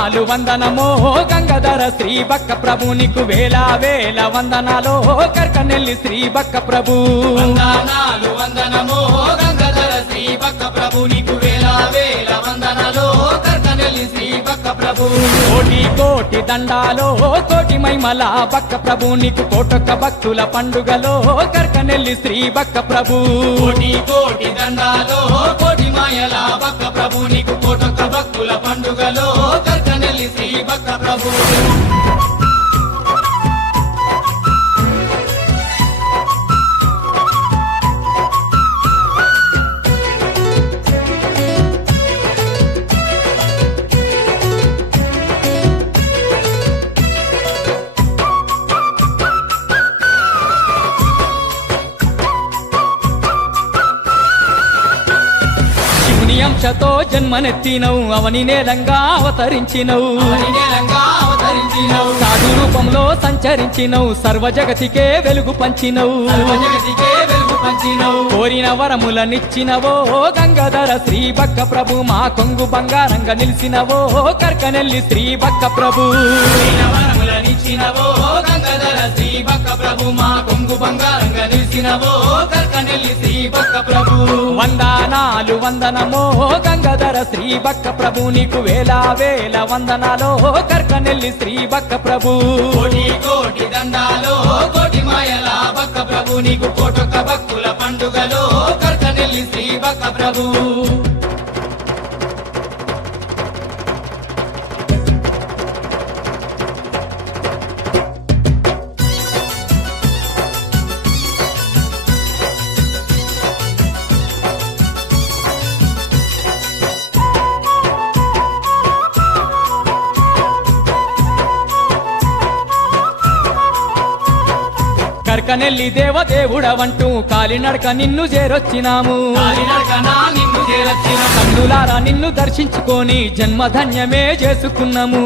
వందనాలు వందనమో గంగాధర శ్రీ బక్క ప్రభు నీకు వేల వేల వందనాలో కర్కనెల్లి శ్రీ బక్క ప్రభు వందనాలు వందనమో గంగాధర శ్రీ బక్క ప్రభు నీకు వేల వేల వందనాలో కర్కనెల్లి శ్రీ బక్క ప్రభు కోటి కోటి దండాలో కోటి మైమల బక్క ప్రభు నీకు కోటొక్క భక్తుల పండుగలో కర్కనెల్లి శ్రీ బక్క ప్రభు కోటి కోటి దండాలో కోటి మాయల బక్క ప్రభు నీకు కోటొక్క భక్తుల పండుగలో కర్కనెల్లి శ్రీ బక్క ప్రభు అంశతో జన్మనెత్తినవు అవని నేలంగా అవతరించినవు సాధు రూపంలో సంచరించినవు సర్వ జగతికే వెలుగు పంచినవు కోరిన వరములనిచ్చినవో గంగాధర శ్రీ బక్క ప్రభు మా కొంగు బంగారంగా నిలిచినవో కర్కనెల్లి శ్రీ బక్క ప్రభు వరములనిచ్చినవో గంగాధర శ్రీ బక్క ప్రభు మా కొంగు బంగారంగా నిలిచినవో కర్కనెల్లి శ్రీ బక్క ప్రభు వందనాలు వందనమో గంగాధర శ్రీ బక్క ప్రభు నీకు వేల వేల వందనాలో కర్కనెల్లి శ్రీ బక్క ప్రభు కోటి కోటి దండాలో కోటి మాయల బక్క ప్రభు నీకు కోటొక్క భక్తుల పండుగలో కర్కనెల్లి శ్రీ బక్క ప్రభు కర్కనెల్లి దేవదేవుడవంటూ కాలినడక నిన్ను చేరొచ్చినాము కన్నులారా నిన్ను దర్శించుకొని జన్మధన్యమే చేసుకున్నాము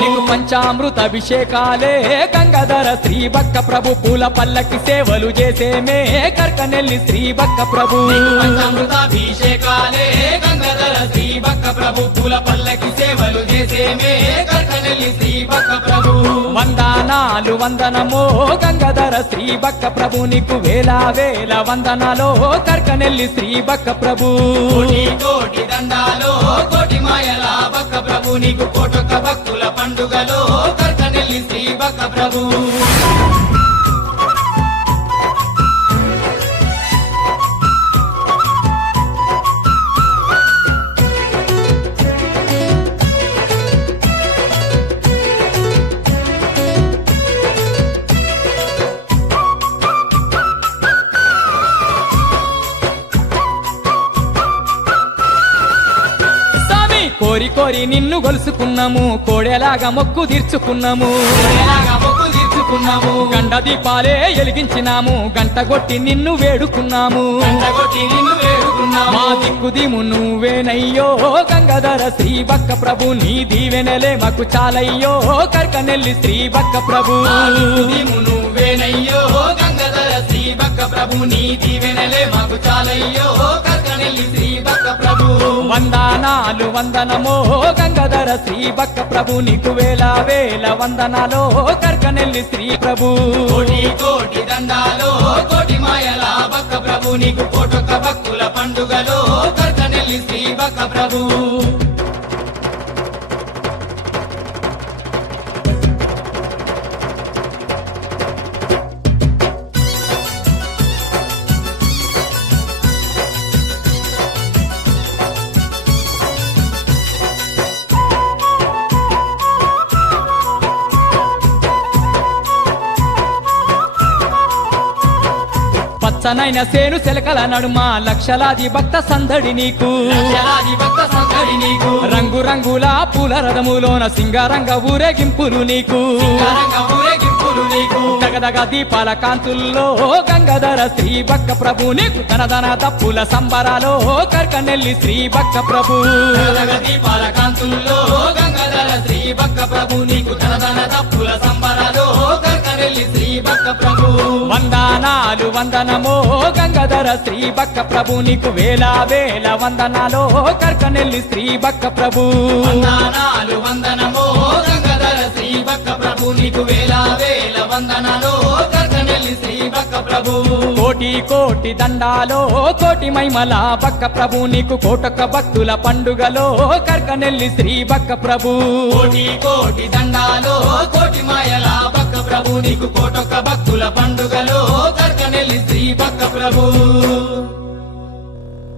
నీకు పంచామృత అభిషేకాలే గంగాధర శ్రీ బక్క ప్రభు పూల పల్లకి సేవలు చేసేమే కర్కనెల్లి శ్రీ బక్క ప్రభు పంచామృతాభిషేకాలే గంగాధర శ్రీ బక్క ప్రభు పూల పల్లకి సేవలు చేసేమే కర్కనెల్లి శ్రీ బక్క ప్రభు వందనాలు వందనమో గంగాధర శ్రీ బక్క ప్రభు నీకు వేల వేల వందనాలో కర్కనెల్లి శ్రీ బక్క ప్రభు కోటి కోటి దండాలో కోటి మాయల బక్క ప్రభు నీకు కోటొక్క భక్తుల పండుగలో కర్కనెల్లి శ్రీ బక్క ప్రభు కోరి కోరి నిన్ను గొలుసుకున్నాము కోడేలాగా మొక్కు తీర్చుకున్నాము గండ దీపాలే ఎలిగించినాము గంట కొట్టి నిన్ను వేడుకున్నాము మా దిక్కు దిము నువ్వేనయ్యో గంగాధర శ్రీ బక్క ప్రభు నీ దీవెనలే మాకు చాలయ్యో కర్కనెల్లి శ్రీ బక్క ప్రభు నువ్వేనయ్యో గంగాధర శ్రీ బక్క ప్రభు నీ దీవెనలే మాకు చాలయ్యో కర్కనెల్లి శ్రీ బక్క ప్రభు వందనాలు వందనమో గంగాధర శ్రీ బక్క ప్రభు నీకు వేల వేల వందనాలో కర్కనెల్లి శ్రీ ప్రభు కోటి కోటి దండాలో కోటి మాయల బక్క ప్రభు నీకు కోటొక్క భక్తుల పండుగలో కర్కనెల్లి శ్రీ బక్క ప్రభు పచ్చనైన సేను సెలకల నడుమ లక్షలాది భక్త సందడి నీకు రంగు రంగుల పూల రథములోన సింగారంగ ఊరేగింపులు నీకు దగదగ దీపాల కాంతుల్లో గంగాధర శ్రీ బక్క ప్రభు నీకు ధనధన తప్పుల సంబరాలో కర్కనెల్లి శ్రీ బక్క ప్రభు దీపాల కాంతుల్లో గంగాధర శ్రీ బక్క ప్రభు నీకు ధనధన తప్పుల సంబరాలో కర్కనెల్లి శ్రీ బక్క ప్రభు వందనాలు వందనాలు వందనమో గంగాధర శ్రీ బక్క ప్రభు నీకు వేల వేల వందనాలో కర్కనెల్లి శ్రీ బక్క ప్రభు వందనాలు వందనమో గంగాధర శ్రీ బక్క ప్రభు నీకు వేల వేల వందనాలు కర్కనెల్లి శ్రీ బక్క ప్రభు కోటి కోటి దండాలో కోటి మైమల బక్క ప్రభు నీకు కోటొక్క భక్తుల పండుగలో కర్కనెల్లి శ్రీ బక్క ప్రభు కోటి కోటి దండాలో కోటి మాయల బక్క ప్రభు నీకు కోటొక్క భక్తుల పండుగలో కర్కనెల్లి శ్రీ బక్క ప్రభు